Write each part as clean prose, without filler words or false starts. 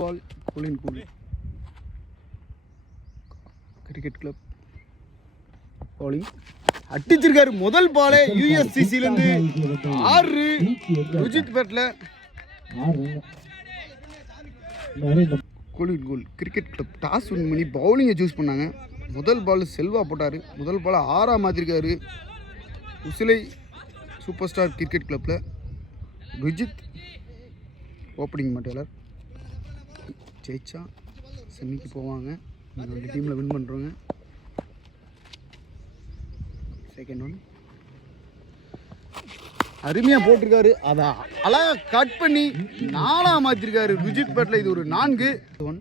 பால் கூலின் cool cricket club bowling அடிச்சிருக்காரு. முதல் பாலே யூஎஸ்சிசிலேருந்து 6 ருஜித் பேட்டில் கூலின் cool cricket club toss win பண்ணி பவுலிங்கை சூஸ் பண்ணாங்க. முதல் பால் செல்வா போட்டார். முதல் பால் 6 மாற்றிருக்காரு. உசிலை சூப்பர் ஸ்டார் கிரிக்கெட் கிளப்பில் ருஜித் ஓப்பனிங் மட்டேலர் ஜெயிச்சா செமிக்கு போவாங்க. இந்த டீமில் வின் பண்ணுறவங்க. செகண்ட் ஒன் அருமையாக போட்டிருக்காரு. அதை அழகாக கட் பண்ணி 4 மாற்றிருக்காரு ருஜித் பேட்டில். இது ஒரு 4 ஒன்.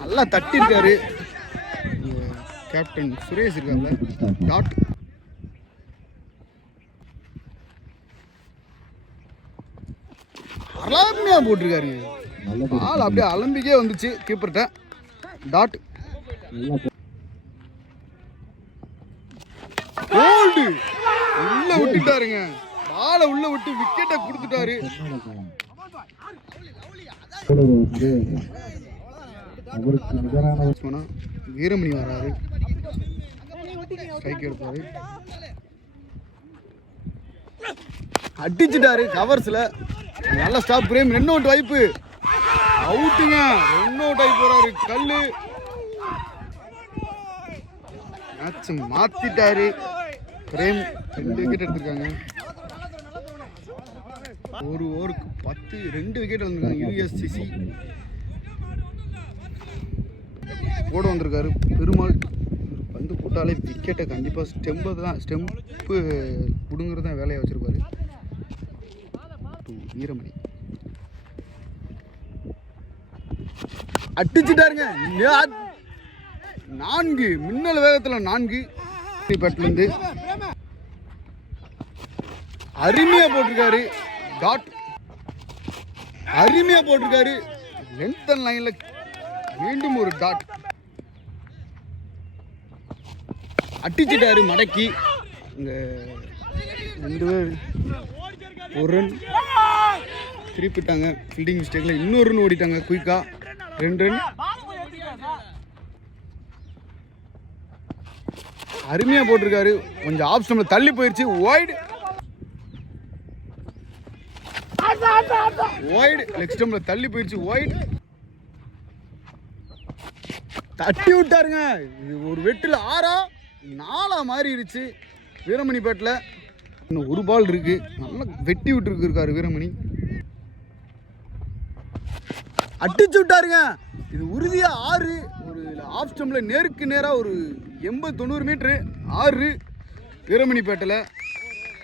நல்லா தட்டிருக்காரு. கேப்டன் சுரேஷ் இருக்காங்க. டாட் அலம்பியா போட்டிருக்காரு. பால் அப்படியே அலம்பிக்கே வந்துச்சு கீப்பர்கிட்ட. டாட் கோல்டு உள்ள விட்டுட்டாருங்க. பாலை உள்ள விட்டு விக்கெட்டை கொடுத்துட்டாரு. வீரமணி வராரு. ஸ்ட்ரைக் எடுப்பாரு. அடிச்சுட்டாரு கவர்ஸ்ல. நல்ல ஸ்டாப் பிரேம். 2 அவுட் வாய்ப்பு. அவுட்டுங்க. 2 அவுட் ஆகி போறாரு. கல்லு மேட்ச் மாத்திட்டாரு பிரேம். 2 விக்கெட் எடுத்திருக்காங்க. ஒரு ஓவருக்கு 2 விக்கெட் வந்திருக்காங்க. யூஎஸ்சிசி போட வந்திருக்காரு. பெருமாள் வந்து போட்டாலே விக்கெட்டை கண்டிப்பாக ஸ்டெம்பு பிடுங்கிறது தான் வேலையை வச்சிருப்பாரு. வீரமணி அடிச்சுட்டாருங்க. 4 மின்னல் வேகத்தில் 4 பேட்லேருந்து அருமையாக போட்டிருக்காரு. டாட் அருமையாக போட்டிருக்காரு. லென்த் அண்ட் லைனில் மீண்டும் ஒரு டாட் அடிச்சுட்டாரு மடக்கி. இந்த 2 பேர் ஒரு ரன் திருப்பிட்டாங்க. ஃபீல்டிங் மிஸ்டேக்கில் இன்னொரு ரன் ஓடிட்டாங்க குயிக்கா. 2 ரன். அருமையாக போட்டிருக்காரு. கொஞ்சம் ஆஃப் ஸ்டம்பில் தள்ளி போயிடுச்சு. ஒய்டு லெக் ஸ்டம்பில் தள்ளி போயிடுச்சு. ஒய்டு தட்டி விட்டாருங்க. இது ஒரு வெட்டில் 4 மாறிடுச்சு வீரமணி பேட்டில். இன்னும் ஒரு பால் இருக்கு. நல்லா வெட்டி விட்டுருக்காரு வீரமணி. அடிச்சு விட்டாருங்க. இது உறுதியா 6. ஒரு ஆஃப் ஸ்டம்ப்ல நேருக்கு நேராக ஒரு 80-90 மீட்டரு 6 வீரமணி பேட்டில்.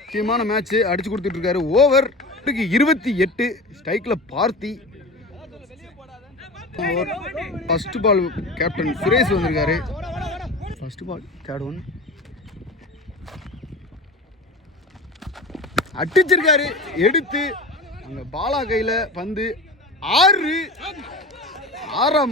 முக்கியமான மேட்ச் அடிச்சு கொடுத்துட்டு இருக்காரு. ஓவர் 28. ஸ்ட்ரைக்கில் பார்த்தி. ஃபர்ஸ்ட் பால் கேப்டன் சுரேஷ் வந்திருக்காரு. ஃபர்ஸ்ட் பால் தேர்ட் ஒன் அடிச்சிருக்காரு. எடுத்து அங்கே பாலா கையில் பந்து 6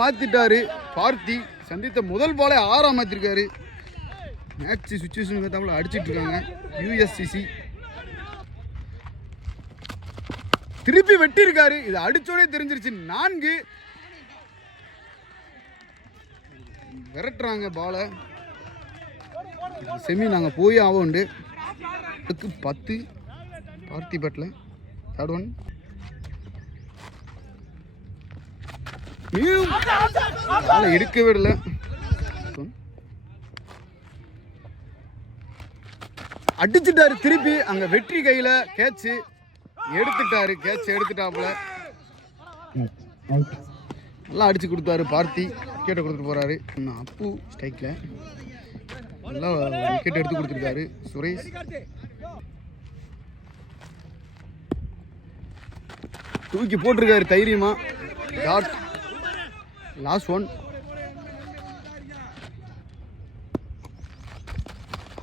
மாற்றிட்டாரு. பார்த்தி சந்தித்த முதல் பாலே 6 மாற்றிருக்காரு. மேட்ச் சுச்சுவேஷன் தமிழ் அடிச்சிட்டு இருக்காங்க யூஎஸ்சிசி. திருப்பி வெட்டியிருக்காரு. இது அடிச்சோடே தெரிஞ்சிருச்சு. 4 விரட்டுறாங்க பாலை. செமி நாங்கள் போய் ஆவோண்டு 10 பார்த்தி பேட்டில். தேர்ட் ஒன் எடுக்கவே இல்லை. அடிச்சுட்டாரு திருப்பி. அங்கே வெற்றி கையில் கேட்ச் எடுத்துட்டாரு. கேட்ச் எடுத்துட்டாப்புல நல்லா அடிச்சு கொடுத்தாரு பார்த்தி. விக்கெட்டை கொடுத்துட்டு போறாரு. அப்பு ஸ்ட்ரைக்ல நல்லா விக்கெட் எடுத்து கொடுத்துருக்காரு சுரேஷ். தூக்கி போட்டிருக்காரு தைரியமா. டாட் லாஸ்ட் ஒன்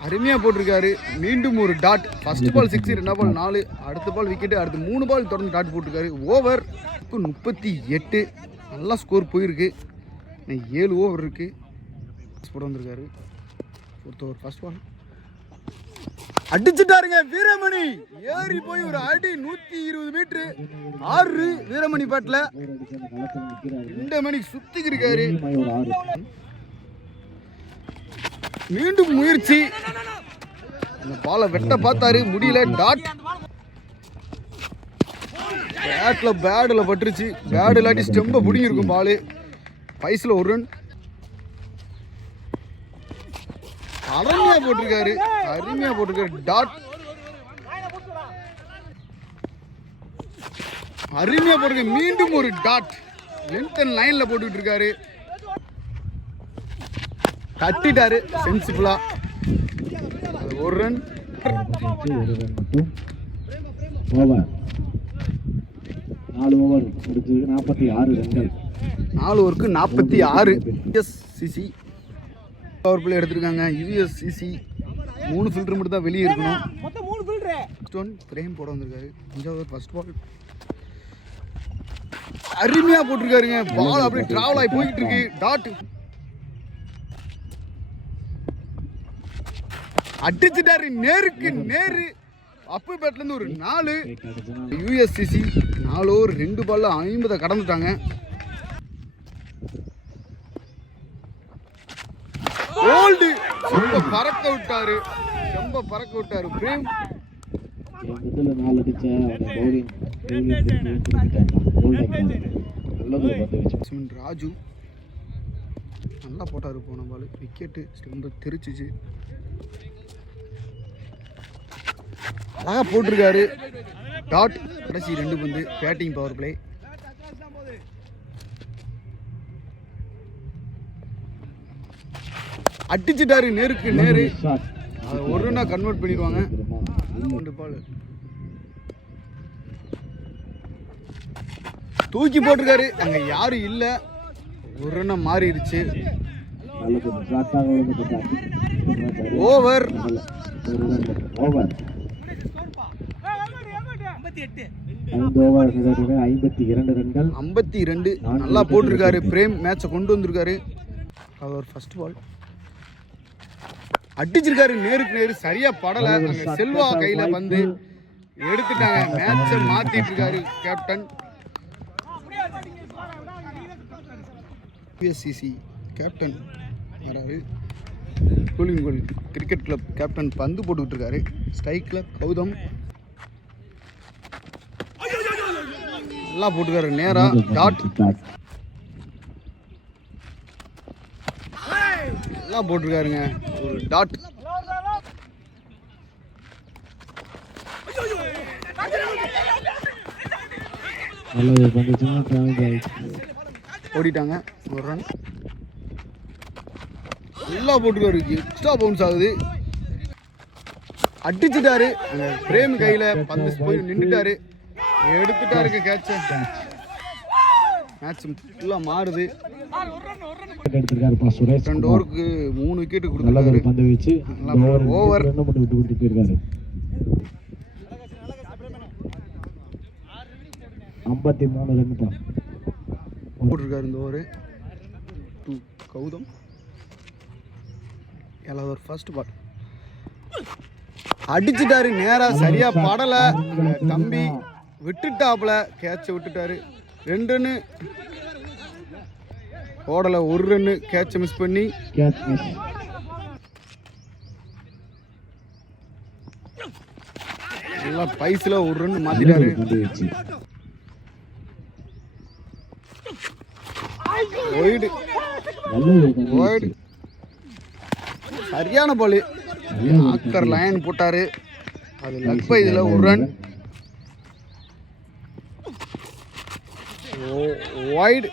அருமையாக போட்டிருக்காரு. மீண்டும் ஒரு டாட். ஃபர்ஸ்ட் பால் 6, 2 பால் 4, அடுத்த பால் விக்கெட்டு. அடுத்து 3 பால் தொடர்ந்து டாட் போட்டிருக்காரு. ஓவர் 38. நல்லா ஸ்கோர் போயிருக்கு. 7 ஓவர் இருக்கு. போட்டு வந்திருக்காரு. 4th ஓவர் ஃபர்ஸ்ட் பால் அடிச்சுட்டாருங்க வீரமணி. ஏறி போய் ஒரு அடி 120 மீட்டரு 6 வீரமணி பாட்டில் 2 மணிக்கு சுத்திக்கு இருக்காரு. மீண்டும் முயற்சி, அந்த பாலை வெட்ட பார்த்தாரு, முடியல. Dot battle பட்டுருச்சு. பேடு இல்லாட்டி ஸ்டெம்பை பிடிங்கிருக்கும் பாலு. பைஸில் ஒரு ரன். அருமையா போட்டிருக்காரு. டாட் அருமையா போட்டிருக்காரு. மீண்டும் ஒரு டாட் லென்த் அண்ட் லைன்ல போட்டுக்கிட்டு இருக்காரு. தட்டிட்டாரு சென்சிபிளா. ஒரு ரன். ஓவர் 4 ஓவர் முடிஞ்சு 46 ரன்கள். 4 ஓவருக்கு 46. யுஎஸ்சிசி பவர் பிளே எடுத்திருக்காங்க. யுஎஸ்சிசி 3 ஃபில்டர் மட்டும் தான் வெளியே இருக்கணும். மொத்தம் 3 ஃபில்டர். ஸ்டோன் பிரேம் போட வந்திருக்காரு. 5வது ஃபர்ஸ்ட் பால் அருமையா போட்டிருக்காருங்க. பால் அப்படியே டிராவல் ஆகி போயிட்டு இருக்கு. டாட் அடிச்சுட்டாரு. நேருக்கு நேரு. அப்பு பேட்ல இருந்து ஒரு 4. யுஎஸ்சிசி 4 ஓவர் 2 பால்ல 50 கடந்துட்டாங்க. ஓல்டு ரொம்ப பறக்க விட்டாரு. பிரேம் முதல்ல 4 அடிச்ச பவுலிங் ராஜு நல்லா போட்டாரு. போன பால் விக்கெட்டு ரொம்ப தெரிச்சிச்சு. அழகா போட்டிருக்காரு. டாட் கடைசி 2 பந்து பேட்டிங் பவர் பிளே. அடிச்சுட்டாரு நேருக்கு நேரு. அதை ஒரு ரன்னா கன்வெர்ட் பண்ணிடுவாங்க. 2 பால் தூக்கி போட்டிருக்காரு. அங்க யாரும் இல்ல. ஒரு ரன்னா மாறிடுச்சு. ஓவர் 52 ரன்கள். 52 நல்லா போட்டிருக்காரு. பிரேம் மேட்சை கொண்டு வந்திருக்காரு. அவர் ஃபர்ஸ்ட் பால் அடிச்சிருக்காரு. நேருக்கு நேரு சரியா படல. அங்க செல்வா கையில வந்து எடுத்துட்டாங்க. மேட்சை மாத்திட்டு இருக்காரு கேப்டன். யுஎஸ்சிசி கேப்டன் வராரு. கூலிங் கோல் கிரிக்கெட் கிளப் கேப்டன் பந்து போட்டுக்கிட்டு இருக்காரு. ஸ்ட்ரைக்ல கௌதம் நல்லா போட்டுக்காரு. நேரா டாட் நல்லா போட்டிருக்காருங்க. ஒரு டாட். ஓடிட்டாங்க. ஒரு ரன். நல்லா போட்டுருக்காரு. எக்ஸ்ட்ரா பவுன்ஸ் ஆகுது. அடிச்சுட்டாரு. பிரேம் கையில பந்து போய் நின்றுட்டாரு. எடுத்துட்டாருங்க கேட்ச. மேட்ச் ஃபுல்லா மாறுது. 2 ஓவருக்கு 3 விக்கெட் கொடுத்தாரு. பந்து வீச்சு ஓவர் ரன் மட்டும் விட்டு கொடுத்துட்டு இருக்காரு. 53 ரன் தான் போட்டிருக்காரு இந்த ஓவர். 2 கௌதம் 7வது ஓவர் ஃபர்ஸ்ட் பால் அடிச்சுட்டாரு. நேரா சரியா படல. தம்பி விட்டுட்டாப்ல. கேட்ச விட்டுட்டாரு. 2 ரன்னு ஓடல. 1 ரன்னு கேட்ச மிஸ் பண்ணி. நல்லா பைஸ்ல 1 ரன் மாத்திட்டாரு. ஒய்டு சரியான பால். ஆக்கர் லைன் போட்டாரு. அது லக் பை. இதுல 1 ரன். வைடு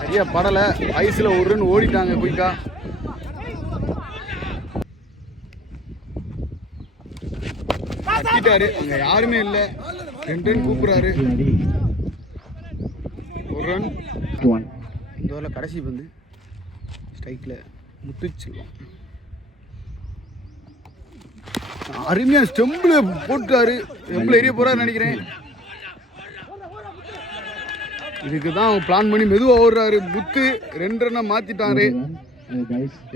சரியா படல. ஐஸ்ல 1 ரன் ஓடிட்டாங்க குயிக்கா. கட்டிட்டாரு. அங்க யாருமே இல்ல. 2 ரன் கூப்பிடுறாரு. 1 ரன். இந்த வரல கடைசி பந்து ஸ்ட்ரைக்ல முத்துச்செல்வம் அருமையா ஸ்டெம்பில் போட்டாரு. ஸ்டெம்பில் எரிய போறாரு நினைக்கிறேன். இதுக்கு தான் அவங்க பிளான் பண்ணி மெதுவாக ஓடுறாரு. முத்து 2 ரன்னை மாற்றிட்டாரு.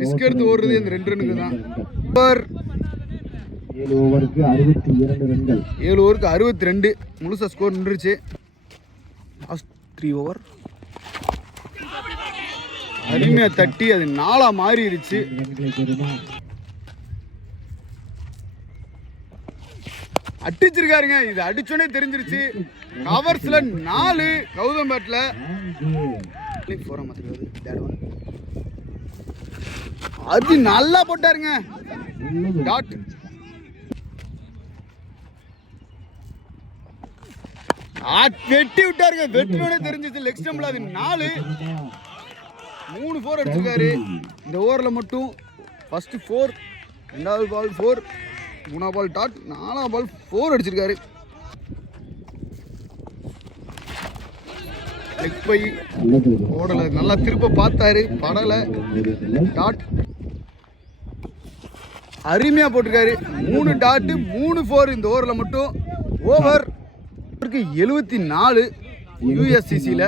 ரிஸ்க் எடுத்து ஓடுறது இந்த 2 ரன்னுக்கு தான். 7 ஓவருக்கு 62 ரன்கள். 7 ஓவருக்கு 62 முழுசாக ஸ்கோர் நின்றுச்சு. லாஸ்ட் 3 ஓவர் அருமையாக தட்டி அது 4 மாறிடுச்சு. அடிச்சிருக்காருங்க. இது அடிச்சோடனே தெரிஞ்சிருச்சு. கவர்ஸ்ல 4 கௌதம் பேட்ல அது நல்லா போட்டாருங்க. டாட் வெட்டி விட்டாருங்க. வெட்டினோட தெரிஞ்சிச்சு லெக் ஸ்டம்ப்ல அது 4 3 4 அடிச்சிருக்காரு இந்த ஓவரில் மட்டும். ஃபர்ஸ்ட் 4, 2வது பால் 4, 3வது பால் டாட், 4வது பால் 4 அடிச்சிருக்காரு. லெக் பை ஓடலை, நல்லா திருப்ப பார்த்தாரு, படலை. டாட் அருமையாக போட்டிருக்காரு. 3 டாட்டு 3 4 இந்த ஓவரில் மட்டும். Over 74 யூஎஸ்சிசியில்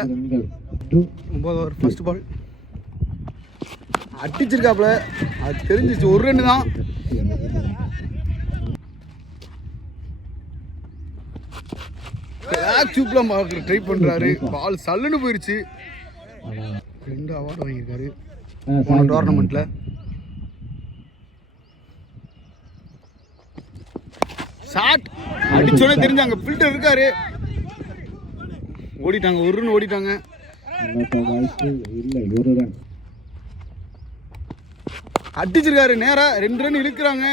9 over. ஃபர்ஸ்ட் பால் அடிச்சிருக்காப்புல, அது தெரிஞ்சிச்சு. 1 ரன் தான். சூப்பராக பார்க்குற ட்ரை பண்ணுறாரு. பால் சல்லுன்னு போயிடுச்சு. 2 அவார்டு வாங்கியிருக்காரு போன டோர்னமெண்ட்டில். ஷாட் அடிச்சோடனே தெரிஞ்சு அங்கே ஃபில்டர் இருக்காரு. ஓடிட்டாங்க, 1 ரன் ஓடிட்டாங்க. அடிச்சிருக்காரு நேரா. 2 ரன் இழுக்கிறாங்க.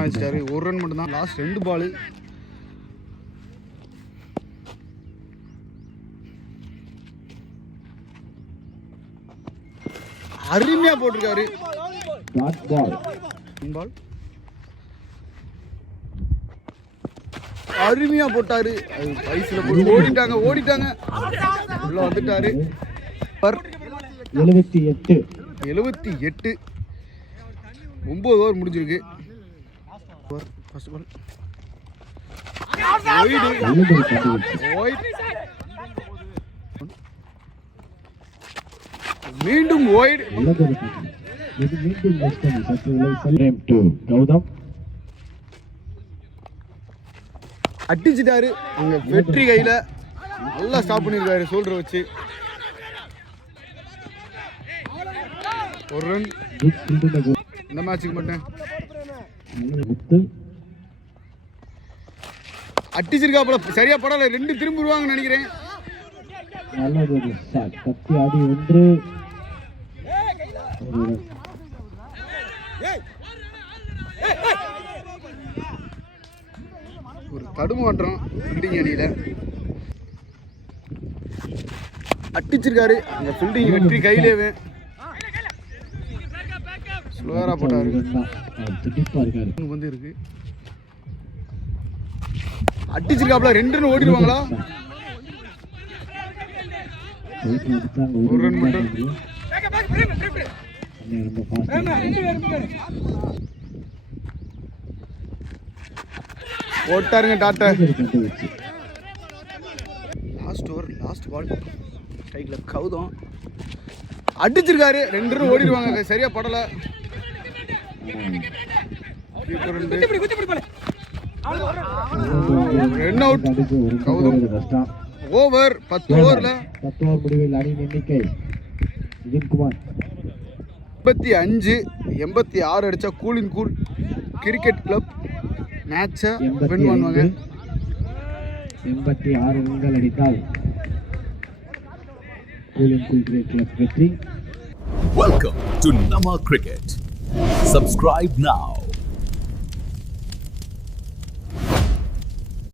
அடிச்சிட்டாரு. 1 ரன் மட்டும் தான். லாஸ்ட் 2 பால். அருமையா போட்டிருக்காரு. பால் அருமையா போட்டாரு. அது பைஸ்ல போட்டு ஓடிட்டாங்க உள்ள வந்துட்டாரு. 78 9 ஓவர் முடிஞ்சிருக்கு. ஃபர்ஸ்ட் பால் மீண்டும் வைட். கௌதம் அடிச்சிட்டாரு. அங்க வெற்றி கையில நல்லா ஸ்டாப் பண்ணிருக்காரு ஷோல்டர் வச்சு. 1 ரன் இந்த மேட்சுக்கு மட்டும். அடிச்சிருக்காப்புல, சரியா படல. 2 திரும்பிடுவாங்கன்னு நினைக்கிறேன். ஒரு தடுமாற்றம் ஃபீல்டிங் அணியில. அடிச்சிருக்காரு. அந்த ஃபீல்டிங் வெற்றி கையிலேயே ஸ்லோவரா போட்டாரு. வந்து இருக்கு. அடிச்சிருக்காப்ல. 2 ரன் ஓடிடுவாங்களா? 1 ரன் மட்டும். ஓட்டாருங்க டாட்டா. லாஸ்ட் ஓவர் லாஸ்ட் பால் கையில் கௌதம் அடிச்சிருக்காரு. 2 ரன் ஓடிடுவாங்க. சரியா படல. Run out Gautham. ஓவர் 10 ஓவர்ல 10 ஓவர் முடிவில் அணியின் எண்ணிக்கை 85-86 அடிச்சா கூலிங் கூல் கிரிக்கெட் கிளப் மேட்சை வின் பண்ணுவாங்க. 86 ரன்கள் அடித்தால் கூலிங் கூல் கிரிக்கெட் கிளப் வெற்றி. Welcome to Nama Cricket. Subscribe now.